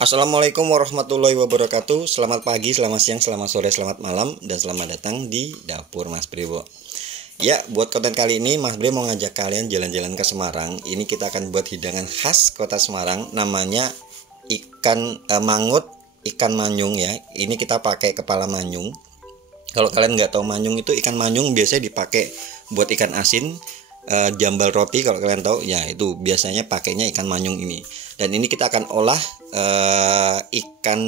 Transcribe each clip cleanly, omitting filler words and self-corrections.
Assalamualaikum warahmatullahi wabarakatuh. Selamat pagi, selamat siang, selamat sore, selamat malam, dan selamat datang di Dapur Mas Brebo. Ya, buat konten kali ini Mas Bre mau ngajak kalian jalan-jalan ke Semarang. Ini kita akan buat hidangan khas kota Semarang, namanya ikan mangut, ikan manyung ya. Ini kita pakai kepala manyung. Kalau kalian nggak tahu manyung itu, ikan manyung biasanya dipakai buat ikan asin, jambal roti kalau kalian tahu ya, itu biasanya pakainya ikan manyung ini. Dan ini kita akan olah ikan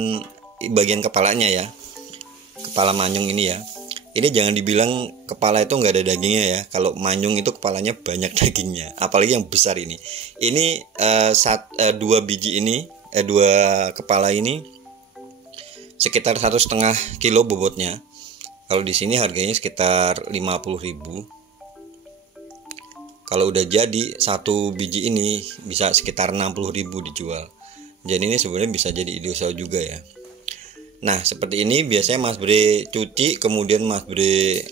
bagian kepalanya ya, kepala manyung ini ya. Ini jangan dibilang kepala itu nggak ada dagingnya ya. Kalau manyung itu kepalanya banyak dagingnya, apalagi yang besar ini. Ini dua biji ini, dua kepala ini sekitar 1,5 kilo bobotnya. Kalau di sini harganya sekitar 50.000. Kalau udah jadi satu biji ini bisa sekitar 60.000 dijual. Jadi ini sebenarnya bisa jadi ide usaha juga ya. Nah seperti ini biasanya Mas Bre cuci, kemudian Mas Bre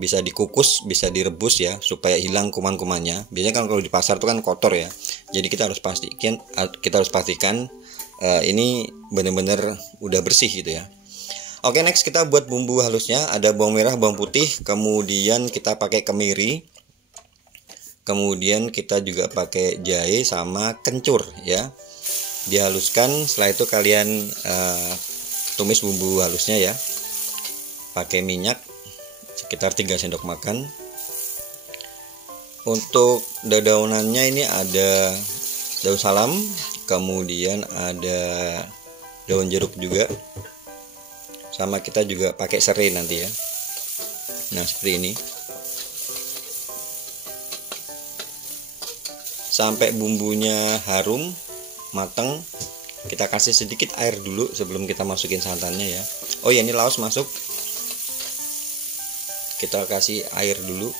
bisa dikukus, bisa direbus ya, supaya hilang kuman-kumannya. Biasanya kan kalau di pasar itu kan kotor ya. Jadi kita harus pastikan ini benar-benar udah bersih gitu ya. Oke, next kita buat bumbu halusnya. Ada bawang merah, bawang putih, kemudian kita pakai kemiri, kemudian kita juga pakai jahe sama kencur ya. Dihaluskan, setelah itu kalian tumis bumbu halusnya ya. Pakai minyak sekitar 3 sendok makan. Untuk daunannya ini ada daun salam, kemudian ada daun jeruk juga. Sama kita juga pakai serai nanti ya. Nah seperti ini. Sampai bumbunya harum, mateng. Kita kasih sedikit air dulu sebelum kita masukin santannya ya. Oh ya, ini laos masuk. Kita kasih air dulu.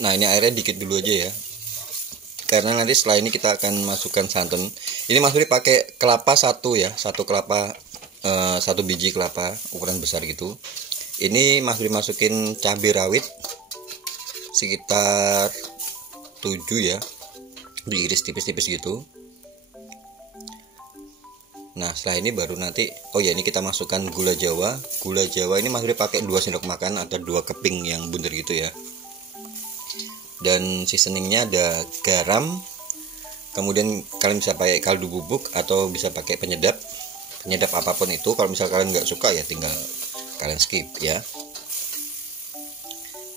Nah ini airnya dikit dulu aja ya, karena nanti setelah ini kita akan masukkan santan. Ini Mas Bre pakai kelapa satu ya, satu kelapa, satu biji kelapa ukuran besar gitu. Ini Mas Bre masukin cabai rawit sekitar 7 ya, diiris tipis-tipis gitu. Nah setelah ini baru nanti, oh ya ini kita masukkan gula jawa. Gula jawa ini Mas Bre pakai 2 sendok makan atau 2 keping yang bundar gitu ya. Dan seasoningnya ada garam, kemudian kalian bisa pakai kaldu bubuk atau bisa pakai penyedap apapun itu. Kalau misal kalian nggak suka ya tinggal kalian skip ya.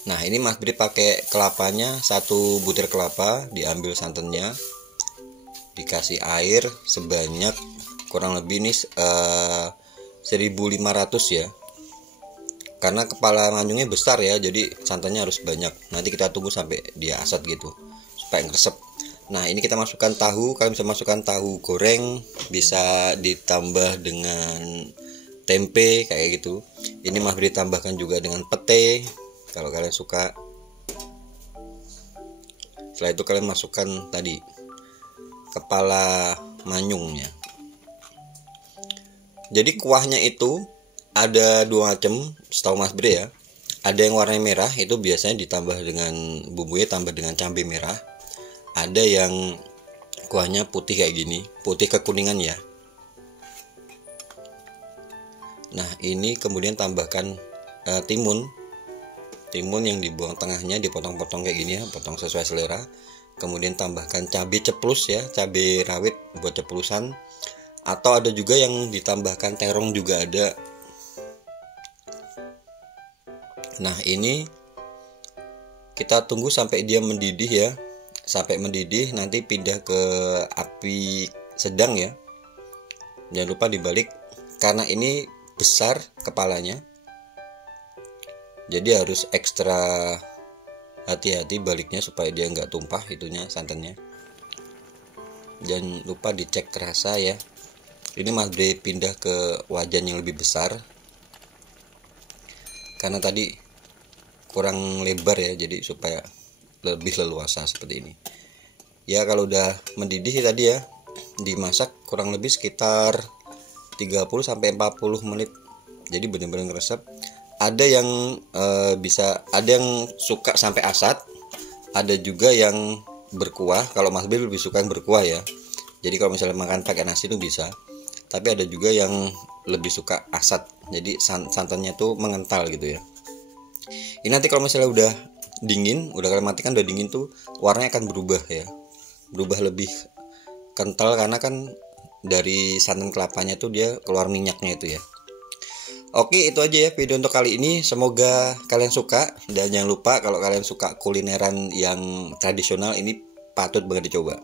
Nah ini Mas Bre pakai kelapanya, 1 butir kelapa, diambil santannya, dikasih air sebanyak kurang lebih nih 1.500 ya. Karena kepala manyungnya besar ya, jadi santannya harus banyak. Nanti kita tunggu sampai dia asat gitu supaya ngeresep. Nah ini kita masukkan tahu. Kalian bisa masukkan tahu goreng, bisa ditambah dengan tempe kayak gitu. Ini Mas Bre tambahkan juga dengan pete kalau kalian suka. Setelah itu kalian masukkan tadi kepala manyungnya. Jadi kuahnya itu ada 2 macam setahu Mas Bre ya. Ada yang warna merah, itu biasanya ditambah dengan bumbunya, tambah dengan cabai merah. Ada yang kuahnya putih kayak gini, putih kekuningan ya. Nah ini kemudian tambahkan timun yang dibuang tengahnya, dipotong-potong kayak gini ya, potong sesuai selera. Kemudian tambahkan cabai ceplus ya, cabai rawit buat ceplusan. Atau ada juga yang ditambahkan terong juga ada. Nah ini kita tunggu sampai dia mendidih ya. Sampai mendidih nanti pindah ke api sedang ya. Jangan lupa dibalik, karena ini besar kepalanya, jadi harus ekstra hati-hati baliknya supaya dia nggak tumpah itunya, santannya. Jangan lupa dicek rasa ya. Ini Mas Bre pindah ke wajan yang lebih besar, karena tadi kurang lebar ya, jadi supaya lebih leluasa seperti ini ya. Kalau udah mendidih tadi ya, dimasak kurang lebih sekitar 30-40 menit. Jadi benar-benar ngeresep. ada yang ada yang suka sampai asat, ada juga yang berkuah. Kalau Mas Bil lebih suka yang berkuah ya. Jadi kalau misalnya makan pakai nasi itu bisa. Tapi ada juga yang lebih suka asat. Jadi santannya tuh mengental gitu ya. Ini nanti kalau misalnya udah dingin, udah kalian matikan, udah dingin tuh warnanya akan berubah ya. Berubah lebih kental karena kan dari santan kelapanya tuh dia keluar minyaknya itu ya. Oke, itu aja ya video untuk kali ini. Semoga kalian suka. Dan jangan lupa kalau kalian suka kulineran yang tradisional, ini patut banget dicoba.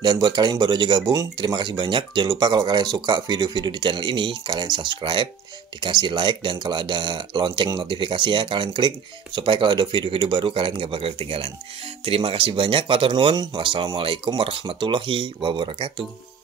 Dan buat kalian yang baru aja gabung, terima kasih banyak. Jangan lupa kalau kalian suka video-video di channel ini, kalian subscribe, dikasih like, dan kalau ada lonceng notifikasi ya, kalian klik supaya kalau ada video-video baru kalian gak bakal ketinggalan. Terima kasih banyak, matur nuwun. Wassalamualaikum warahmatullahi wabarakatuh.